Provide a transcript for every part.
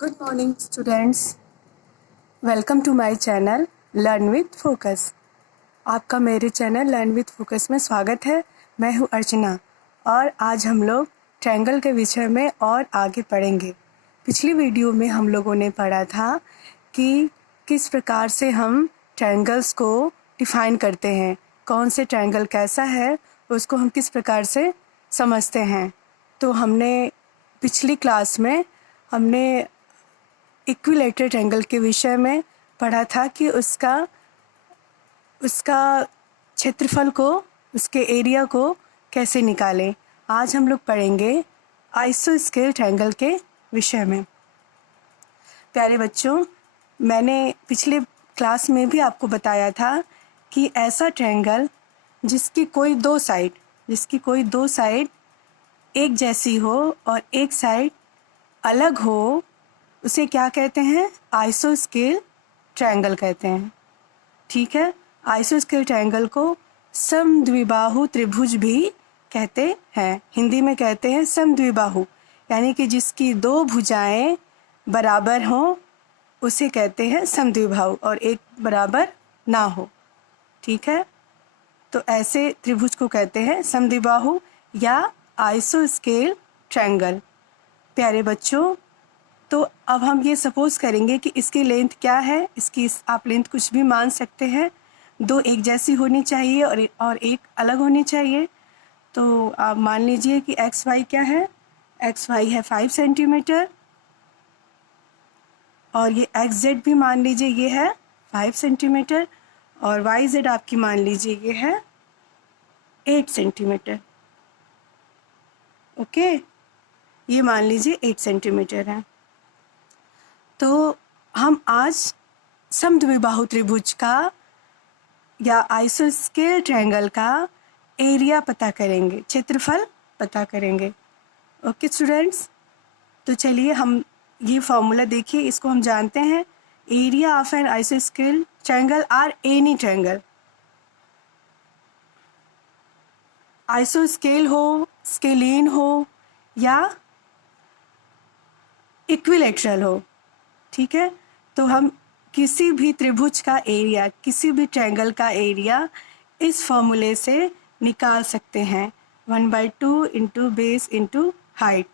Good morning students, welcome to my channel learn with focus. आपका मेरे channel learn with focus में स्वागत है। मैं हूँ अर्चना और आज हम लोग ट्रायंगल के विषय में और आगे पढ़ेंगे। पिछली वीडियो में हम लोगों ने पढ़ा था कि किस प्रकार से हम ट्रायंगल्स को डिफ़ाइन करते हैं, कौन से ट्रायंगल कैसा है उसको हम किस प्रकार से समझते हैं। तो हमने पिछली क्लास में हमने इक्विलेटरल ट्रायंगल के विषय में पढ़ा था कि उसका क्षेत्रफल को, उसके एरिया को कैसे निकालें। आज हम लोग पढ़ेंगे आइसोस्केल ट्रायंगल के विषय में। प्यारे बच्चों, मैंने पिछले क्लास में भी आपको बताया था कि ऐसा ट्रायंगल जिसकी कोई दो साइड एक जैसी हो और एक साइड अलग हो, उसे क्या कहते हैं? आइसोस्केल ट्रायंगल कहते हैं। ठीक है, आइसोस्केल ट्रायंगल को समद्विबाहु त्रिभुज भी कहते हैं। हिंदी में कहते हैं समद्विबाहु, यानी कि जिसकी दो भुजाएं बराबर हों उसे कहते हैं समद्विबाहु और एक बराबर ना हो। ठीक है, तो ऐसे त्रिभुज को कहते हैं समद्विबाहु या आइसोस्केल ट्रायंगल। प्यारे बच्चों, तो अब हम ये सपोज़ करेंगे कि इसकी लेंथ क्या है। इसकी आप लेंथ कुछ भी मान सकते हैं। दो एक जैसी होनी चाहिए और एक अलग होनी चाहिए। तो आप मान लीजिए कि एक्स वाई क्या है? एक्स वाई है 5 सेंटीमीटर और ये एक्स जेड भी मान लीजिए ये है 5 सेंटीमीटर और वाई जेड आपकी मान लीजिए ये है 8 सेंटीमीटर। ओके, ये मान लीजिए 8 सेंटीमीटर है। तो हम आज समद्विबाहु त्रिभुज का या आइसोस्केल ट्रायंगल का एरिया पता करेंगे, क्षेत्रफल पता करेंगे। ओके स्टूडेंट्स, तो चलिए हम ये फॉर्मूला देखिए, इसको हम जानते हैं। Area of N आइसोस्केल triangle are any triangle. आइसोस्केल हो, स्केलिन हो या इक्विलेटरल हो। ठीक है, तो हम किसी भी त्रिभुज का एरिया, किसी भी ट्रायंगल का एरिया इस फॉर्मूले से निकाल सकते हैं, 1/2 इंटू बेस इंटू हाइट।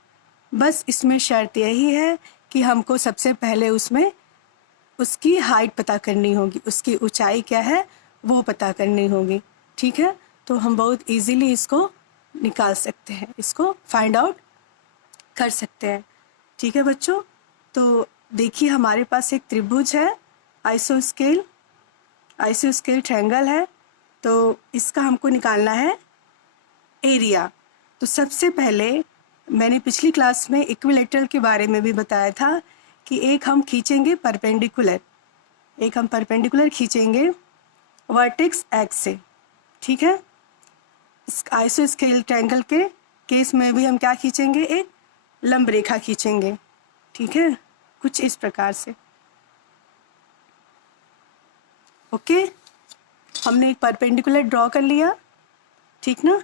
बस इसमें शर्त यही है कि हमको सबसे पहले उसमें उसकी हाइट पता करनी होगी, उसकी ऊंचाई क्या है वो पता करनी होगी। ठीक है, तो हम बहुत इजीली इसको निकाल सकते हैं, इसको फाइंड आउट कर सकते हैं। ठीक है बच्चों, तो देखिए हमारे पास एक त्रिभुज है, आइसोस्केल ट्रायंगल है। तो इसका हमको निकालना है एरिया। तो सबसे पहले मैंने पिछली क्लास में इक्विलेटरल के बारे में भी बताया था कि एक हम परपेंडिकुलर खींचेंगे वर्टेक्स एक्स से। ठीक है, इस आइसोस्केल ट्रायंगल के केस में भी हम क्या खींचेंगे? एक लंब रेखा खींचेंगे। ठीक है, कुछ इस प्रकार से। ओके, हमने एक परपेंडिकुलर ड्रॉ कर लिया। ठीक ना,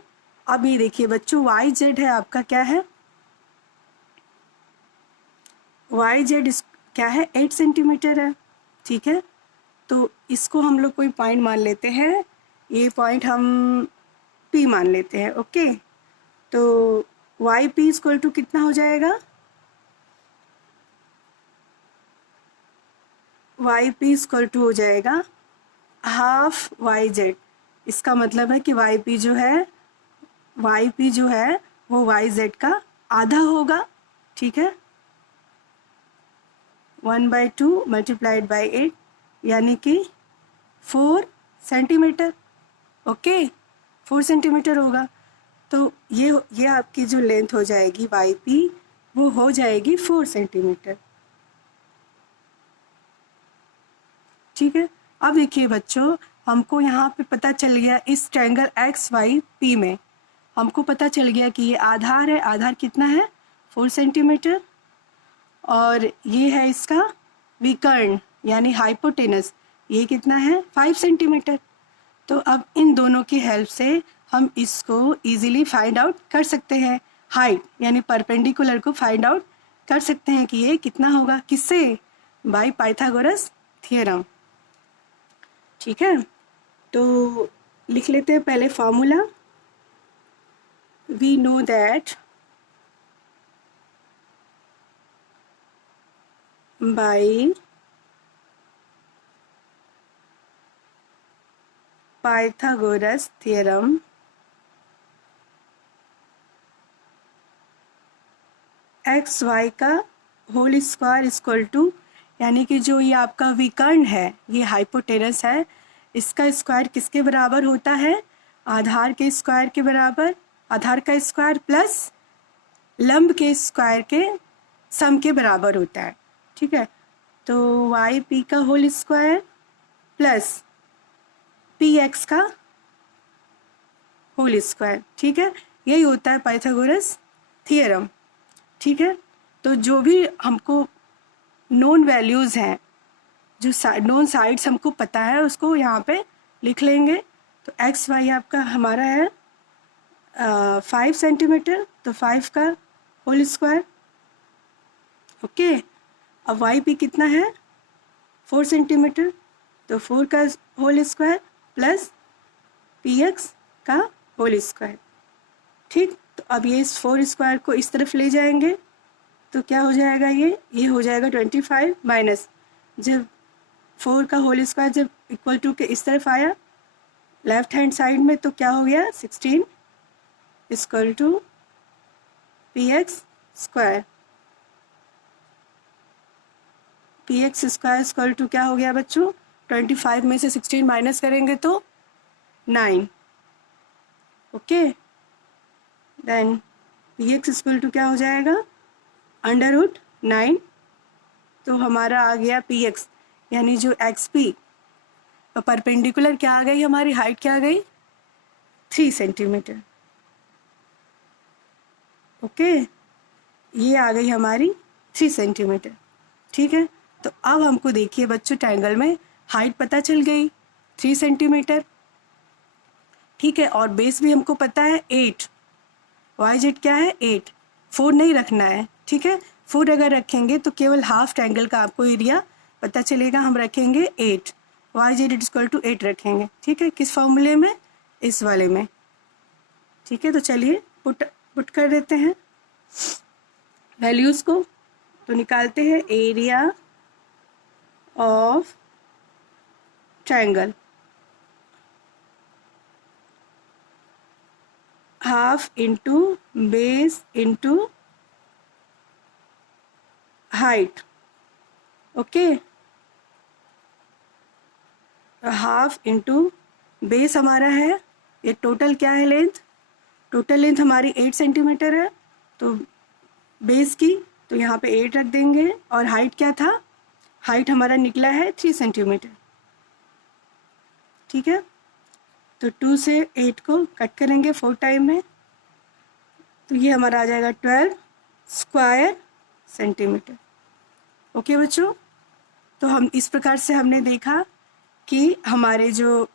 अब ये देखिए बच्चों, वाई जेड है आपका क्या है? वाई जेड क्या है? 8 सेंटीमीटर है। ठीक है, तो इसको हम लोग कोई पॉइंट मान लेते हैं, ये पॉइंट हम पी मान लेते हैं। ओके, तो वाई पी इक्वल टू कितना हो जाएगा? वाई पी इक्वल टू हो जाएगा हाफ वाई जेड। इसका मतलब है कि वाई पी जो है वो वाई जेड का आधा होगा। ठीक है, 1/2 मल्टीप्लाइड बाई 8 यानी कि 4 सेंटीमीटर। ओके, 4 सेंटीमीटर होगा। तो ये आपकी जो लेंथ हो जाएगी वाई पी, वो हो जाएगी 4 सेंटीमीटर। ठीक है, अब देखिए बच्चों, हमको यहाँ पे पता चल गया इस ट्रायंगल एक्स वाई पी में हमको पता चल गया कि ये आधार है। आधार कितना है? 4 सेंटीमीटर। और ये है इसका विकर्ण यानी हाइपोटेनस, ये कितना है? 5 सेंटीमीटर। तो अब इन दोनों की हेल्प से हम इसको इजीली फाइंड आउट कर सकते हैं। हाइट यानी परपेंडिकुलर को फाइंड आउट कर सकते हैं कि ये कितना होगा, किससे, बाय पाइथागोरस थ्योरम। ठीक है, तो लिख लेते हैं पहले formula. We know that by Pythagoras theorem X Y का होल स्क्वायर इक्वल टू, यानी कि जो ये आपका विकर्ण है, ये हाइपोटेनस है, इसका स्क्वायर किसके बराबर होता है, आधार के स्क्वायर के बराबर, आधार का स्क्वायर प्लस लंब के स्क्वायर के सम के बराबर होता है। ठीक है, तो वाई पी का whole square plus P X का होल स्क्वायर। ठीक है, यही होता है पाइथागोरस थ्योरम। ठीक है, तो जो भी हमको नोन वैल्यूज़ हैं, जो नोन साइड्स हमको पता है, उसको यहाँ पे लिख लेंगे। तो एक्स वाई आपका हमारा है 5 सेंटीमीटर, तो 5 का होल स्क्वायर। ओके, अब वाई पी कितना है 4 सेंटीमीटर, तो 4 का whole square plus P X का होल स्क्वायर। ठीक, तो अब ये इस 4 स्क्वायर को इस तरफ ले जाएंगे तो क्या हो जाएगा, ये हो जाएगा 25 माइनस, जब 4 का होल स्क्वायर जब इक्वल टू के इस तरफ आया लेफ्ट हैंड साइड में, तो क्या हो गया 16 equal to P X square. P X square equal to क्या हो गया बच्चों, 25 में से 16 माइनस करेंगे तो 9। Okay, then P X equal to क्या हो जाएगा √9, तो हमारा आ गया पी एक्स, यानी जो एक्स पी परपेंडिकुलर क्या आ गई, हमारी हाइट क्या आ गई 3 सेंटीमीटर। ओके, ये आ गई हमारी 3 सेंटीमीटर। ठीक है, तो अब हमको देखिए बच्चों ट्रायंगल में हाइट पता चल गई 3 सेंटीमीटर। ठीक है, और बेस भी हमको पता है 8, वाई जेड क्या है 8, 4 नहीं रखना है। ठीक है, 4 अगर रखेंगे तो केवल हाफ ट्रायंगल का आपको एरिया पता चलेगा, हम रखेंगे 8, वाई जेड इक्वल टू 8 रखेंगे। ठीक है, किस फॉर्मूले में, इस वाले में। ठीक है, तो चलिए पुट कर देते हैं वैल्यूज़ को, तो निकालते हैं area of triangle, half into base into height. Okay, half into base हमारा है, ये टोटल क्या है लेंथ, टोटल लेंथ हमारी 8 सेंटीमीटर है, तो बेस की तो यहाँ पे 8 रख देंगे, और हाइट क्या था, हाइट हमारा निकला है 3 सेंटीमीटर। ठीक है, तो 2 से 8 को कट करेंगे 4 टाइम में, तो ये हमारा आ जाएगा 12 स्क्वायर सेंटीमीटर। ओके बच्चों, तो हम इस प्रकार से हमने देखा कि हमारे जो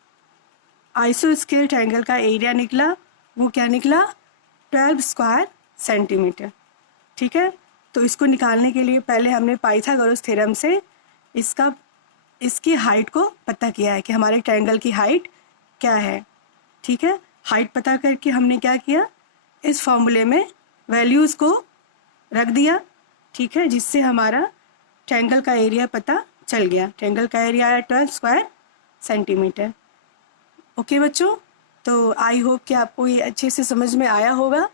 आइसो स्केल ट्रायंगल का एरिया निकला वो क्या निकला 12 स्क्वायर सेंटीमीटर। ठीक है, तो इसको निकालने के लिए पहले हमने पाइथागोरस थ्योरम से इसकी हाइट को पता किया है कि हमारे ट्रायंगल की हाइट क्या है। ठीक है, हाइट पता करके हमने क्या किया, इस फॉर्मूले में वैल्यूज़ को रख दिया। ठीक है, जिससे हमारा ट्रायंगल का एरिया पता चल गया, ट्रायंगल का एरिया आया 12 स्क्वायर सेंटीमीटर। ओके बच्चों, तो आई होप कि आपको ये अच्छे से समझ में आया होगा।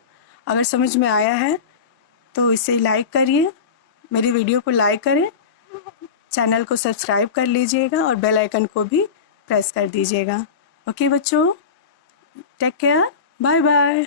अगर समझ में आया है तो इसे लाइक करिए, मेरी वीडियो को लाइक करें, चैनल को सब्सक्राइब कर लीजिएगा और बेल आइकन को भी प्रेस कर दीजिएगा। ओके बच्चों, टेक केयर, बाय बाय।